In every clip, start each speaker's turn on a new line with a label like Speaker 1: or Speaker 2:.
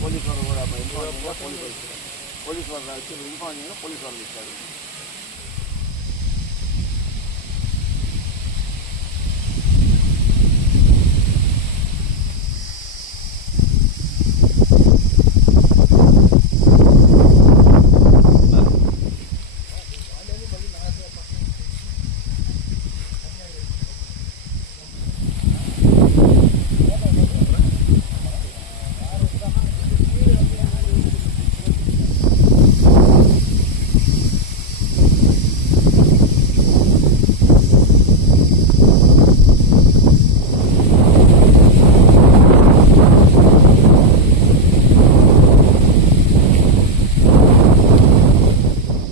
Speaker 1: Police వాళ్ళు కూడా inform police police వాళ్ళు వచ్చి ఇన్ఫార్మ్ చేయగా పోలీసు వాళ్ళు ఇచ్చారు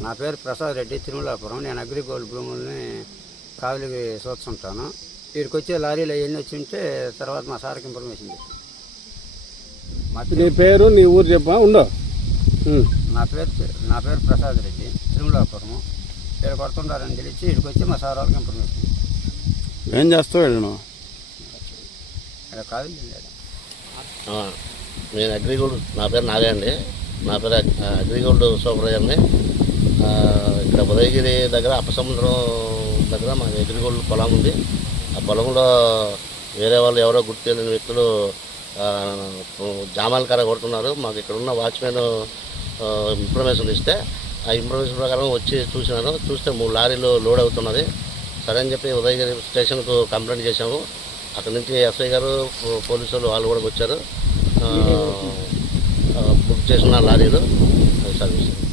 Speaker 2: నా పేరు ప్రసాద్ రెడ్డి తిరుమలాపురం. నేను అగ్రిగోల్డ్ భూముల్ని కావిలికి చూస్తుంటాను. వీడికి వచ్చే లారీలు అవన్నీ వచ్చి ఉంటే తర్వాత మా సార్కి ఇన్ఫర్మేషన్ చెప్పాను మా
Speaker 3: నీ పేరు నీ ఊరు చెప్పా ఉండవు
Speaker 2: నా పేరు నా పేరు ప్రసాద్ రెడ్డి తిరుమలాపురం. ఇక్కడ కొడుతుండారని తెలిసి వీడికి వచ్చి మా సార్ వాళ్ళకి ఇన్ఫర్మేషన్
Speaker 3: ఏం చేస్తావు
Speaker 2: ఇక్కడ
Speaker 4: ఆ, నేను అగ్రిగోల్డ్ నా పేరు నాగే అండి నా పేరు అగ్- అగ్రిగోల్డ్ సూపర్వైజర్ని ఆ, ఇక్కడ ఉదయగిరి దగ్గర అప్పసముద్రం దగ్గర మా ఎదురుగోళ్ళు పొలం ఉంది. ఆ పొలంలో వేరే వాళ్ళు ఎవరో గుర్తు తెలియని వ్యక్తులు జామాల కర కొడుతున్నారు. మాకు ఇక్కడ ఉన్న వాచ్మెన్ ఇన్ఫర్మేషన్ ఇస్తే ఆ ఇన్ఫర్మేషన్ ప్రకారం వచ్చి చూసినాను. చూస్తే మూడు లారీలు లోడ్ అవుతున్నది. సరే అని చెప్పి ఉదయగిరి స్టేషన్కు కంప్లైంట్ చేశాము. అక్కడ నుంచి ఎస్ఐ గారు పో- పోలీసులు వాళ్ళు కూడా వచ్చారు. బుక్ చేసిన లారీలు సర్వీస్.